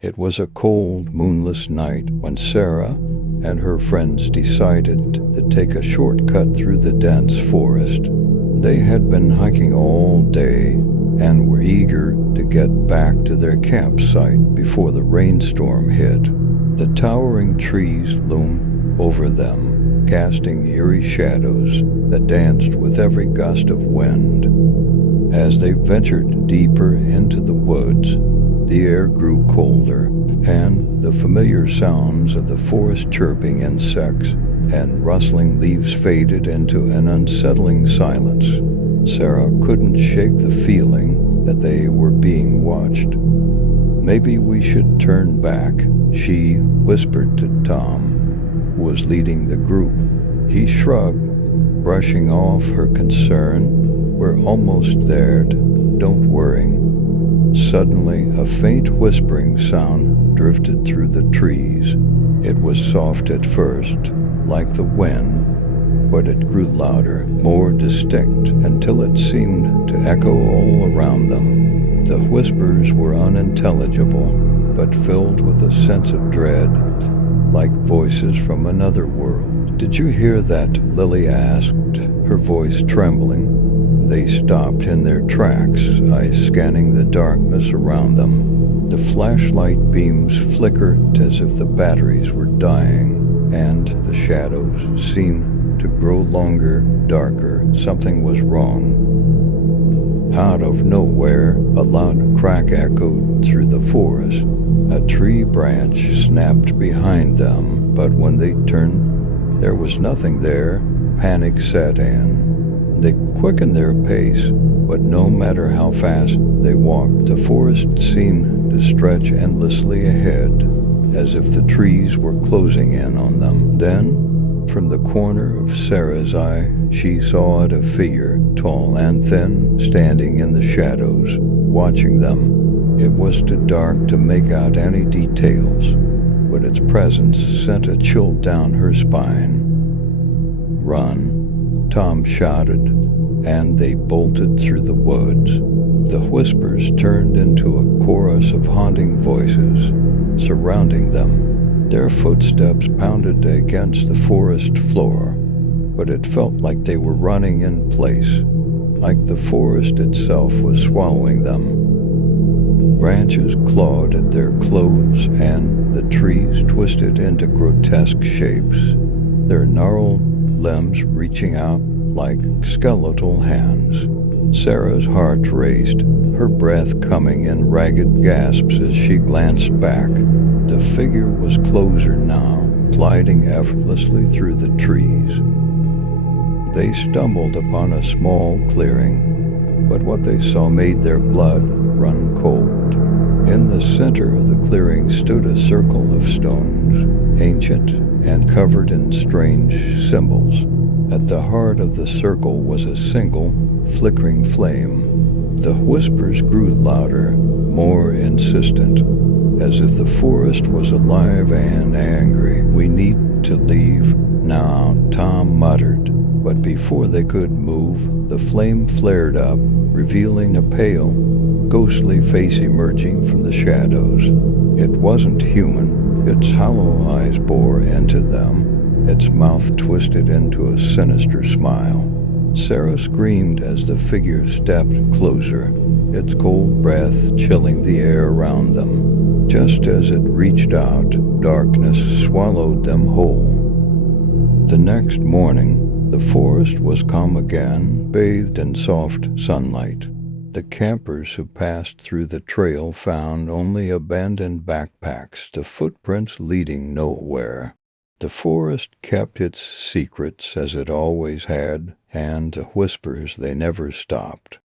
It was a cold, moonless night when Sarah and her friends decided to take a shortcut through the dense forest. They had been hiking all day and were eager to get back to their campsite before the rainstorm hit. The towering trees loomed over them, casting eerie shadows that danced with every gust of wind. As they ventured deeper into the woods, the air grew colder, and the familiar sounds of the forest chirping insects and rustling leaves faded into an unsettling silence. Sarah couldn't shake the feeling that they were being watched. "Maybe we should turn back," she whispered to Tom, who was leading the group. He shrugged, brushing off her concern. "We're almost there. Don't worry." Suddenly, a faint whispering sound drifted through the trees. It was soft at first, like the wind, but it grew louder, more distinct, until it seemed to echo all around them. The whispers were unintelligible, but filled with a sense of dread, like voices from another world. "Did you hear that?" Lily asked, her voice trembling. They stopped in their tracks, eyes scanning the darkness around them. The flashlight beams flickered as if the batteries were dying, and the shadows seemed to grow longer, darker. Something was wrong. Out of nowhere, a loud crack echoed through the forest. A tree branch snapped behind them, but when they turned, there was nothing there. Panic set in. They quickened their pace, but no matter how fast they walked, the forest seemed to stretch endlessly ahead, as if the trees were closing in on them. Then, from the corner of Sarah's eye, she saw a figure, tall and thin, standing in the shadows, watching them. It was too dark to make out any details, but its presence sent a chill down her spine. "Run!" Tom shouted, and they bolted through the woods. The whispers turned into a chorus of haunting voices surrounding them. Their footsteps pounded against the forest floor, but it felt like they were running in place, like the forest itself was swallowing them. Branches clawed at their clothes, and the trees twisted into grotesque shapes, their gnarled limbs reaching out like skeletal hands. Sarah's heart raced, her breath coming in ragged gasps as she glanced back. The figure was closer now, gliding effortlessly through the trees. They stumbled upon a small clearing, but what they saw made their blood run cold. In the center of the clearing stood a circle of stones, ancient and covered in strange symbols. At the heart of the circle was a single, flickering flame. The whispers grew louder, more insistent, as if the forest was alive and angry. "We need to leave now," Tom muttered. But before they could move, the flame flared up, revealing a pale, ghostly face emerging from the shadows. It wasn't human. Its hollow eyes bored into them, its mouth twisted into a sinister smile. Sarah screamed as the figure stepped closer, its cold breath chilling the air around them. Just as it reached out, darkness swallowed them whole. The next morning, the forest was calm again, bathed in soft sunlight. The campers who passed through the trail found only abandoned backpacks, the footprints leading nowhere. The forest kept its secrets as it always had, and the whispers, they never stopped.